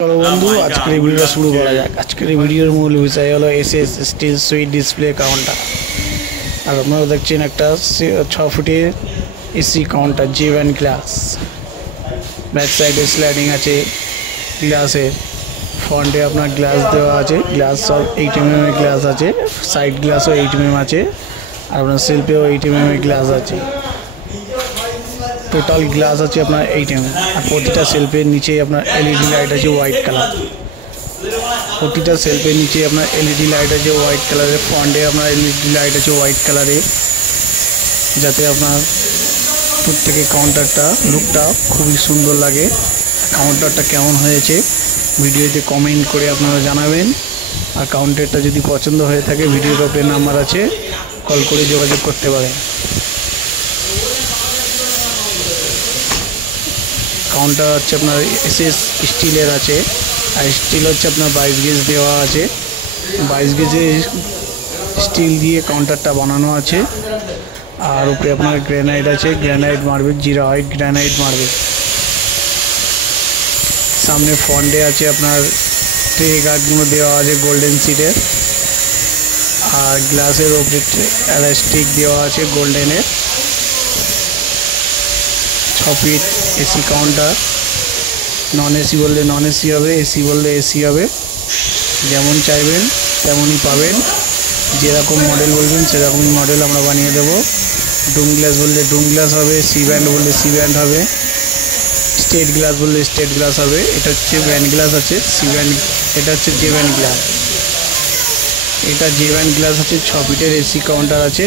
চলো বন্ধু আজকের ভিডিওটা শুরু করা যাক। আজকের ভিডিওর মূল বিষয় হলো SS steel sweet display counter. আর আপনারা দেখছেন একটা 6 ফুটের AC counter J1 glass. Back সাইডে স্লাইডিং আছে গ্লাসের, ফ্রন্টে আপনার গ্লাস দেওয়া আছে, গ্লাস সব 8mm এর গ্লাস আছে, সাইড গ্লাসও 8mm আছে, আর আপনার সেলফেও 8mm এর গ্লাস আছে। টোটাল গ্লাস আছে আপনার 8mm। আর প্রতিটা সেলফের নিচে আপনার এলইডি লাইট আছে হোয়াইট কালার। প্রতিটা সেলফের নিচে আপনার এলইডি লাইট আছে হোয়াইট কালারের, ফ্রন্টে আপনার এলইডি লাইট আছে হোয়াইট কালারে, যাতে আপনার প্রত্যেকে কাউন্টারটা লুকটা খুবই সুন্দর লাগে। কাউন্টারটা কেমন হয়েছে ভিডিওতে কমেন্ট করে আপনারা জানাবেন। আর কাউন্টারটা যদি পছন্দ হয়ে থাকে ভিডিওর উপরে নাম্বার আছে, কল করে যোগাযোগ করতে পারেন। কাউন্টার হচ্ছে আপনার এসএস স্টিলের আছে, আর স্টিল হচ্ছে আপনার 22 গেজ দেওয়া আছে। 22 গেজের স্টিল দিয়ে কাউন্টারটা বানানো আছে। আর উপরে আপনার গ্রানাইট আছে, গ্রানাইট মার্বেল, জিরা হোয়াইট গ্রানাইট মার্বেল। সামনে ফ্রন্টে আছে আপনার ট্রে গার্ডগুলো দেওয়া আছে গোল্ডেন সিডের, আর গ্লাসের উপরে এলাস্টিক দেওয়া আছে গোল্ডেনের। 6 feet AC counter, non AC বললে নন এসি হবে, এসি বললে এসি হবে। যেমন চাইবেন তেমনই পাবেন, যেরকম মডেল বলবেন সেরকমই মডেল আমরা বানিয়ে দেবো। ডুম গ্লাস বললে ডুম গ্লাস হবে, সি ব্যান্ড বললে সি ব্যান্ড হবে, স্টেট গ্লাস বললে স্টেট গ্লাস হবে। এটা হচ্ছে ব্যান্ড গ্লাস আছে সি ব্যান্ড, এটা হচ্ছে জে ব্যান্ড গ্লাস। এটা জে ব্যান্ড গ্লাস আছে, 6 ফিটের এসি কাউন্টার আছে।